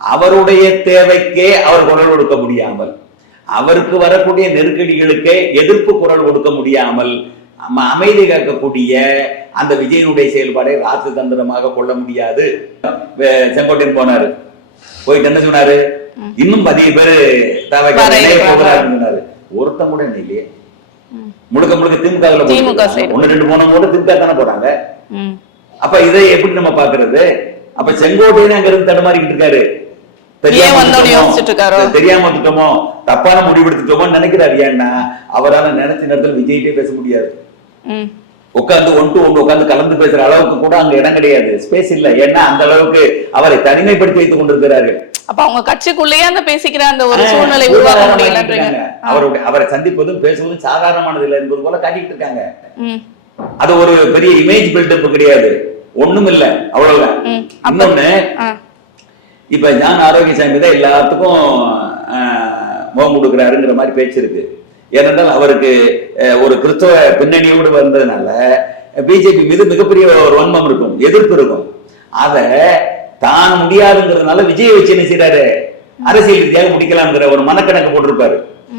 அவருடைய தேவைக்கே அவர் குரல் கொடுக்க முடியாமல், அவருக்கு வரக்கூடிய நெருக்கடிகளுக்கே எதிர்ப்பு குரல் கொடுக்க முடியாமல் அமைதி காக்கக்கூடிய அந்த விஜயனுடைய செயல்பாடை ராசு தந்திரமாக கொள்ள முடியாது. செங்கோட்டையன் போனாரு, போயிட்டு என்ன சொன்னாரு, இன்னும் 10 பேரு போகிறாருன்னு சொன்னாரு. ஒருத்தம் கூட இல்லையே, முழுக்க முழுக்க திமுக 1-2 போனவங்க கூட திமுக தானே போறாங்க. அப்ப இதை எப்படி நம்ம பாக்குறது? அப்ப செங்கோட்டையன் அங்க இருந்து தடுமாறிக்கிட்டு இருக்காரு. தெரியாம வந்துட்டோமோ, தப்பான முடிவெடுத்துட்டோமோ நினைக்கிறாரு. ஏன்னா அவரால் நினைச்ச நேரத்தில் விஜய்கிட்டே பேச முடியாது. உட்கார்ந்து 1 to 1 உட்கார்ந்து கலந்து பேசுற அளவுக்கு கூட அங்க இடம் கிடையாது, ஸ்பேஸ் இல்ல. ஏன்னா அந்த அளவுக்கு அவரை தனிமைப்படுத்தி வைத்துக் கொண்டிருக்கிறார்கள். அப்ப அவங்க கட்சிக்குள்ளேயே அந்த பேசிக்கிற அந்த ஒரு சூழ்நிலை உருவாக்க முடியல. அவரை சந்திப்பதும் பேசுவதும் சாதாரணமானது இல்லை என்பது போல காட்டிட்டு இருக்காங்க. அது ஒரு பெரிய இமேஜ் பில்டப் கிடையாது, ஒண்ணும் இல்ல, அவ்வளவுதான். இன்னொன்னு, இப்ப ஞான ஆரோக்கியசாமி தான் எல்லாத்துக்கும் முகம் கொடுக்கிறாருங்கிற மாதிரி பேச்சு இருக்கு. ஏனென்றால் அவருக்கு ஒரு கிறிஸ்தவ பின்னணியோடு வந்ததுனால பிஜேபி மீது மிகப்பெரிய ஒரு வன்மம் இருக்கும், எதிர்ப்பு இருக்கும். அத தான் முடியாதுங்கிறதுனால விஜய் வச்சு என்ன செய்யறாரு, அரசியல் ரீதியாக முடிக்கலாம்ங்கிற ஒரு மனக்கணக்கு போட்டிருப்பாரு.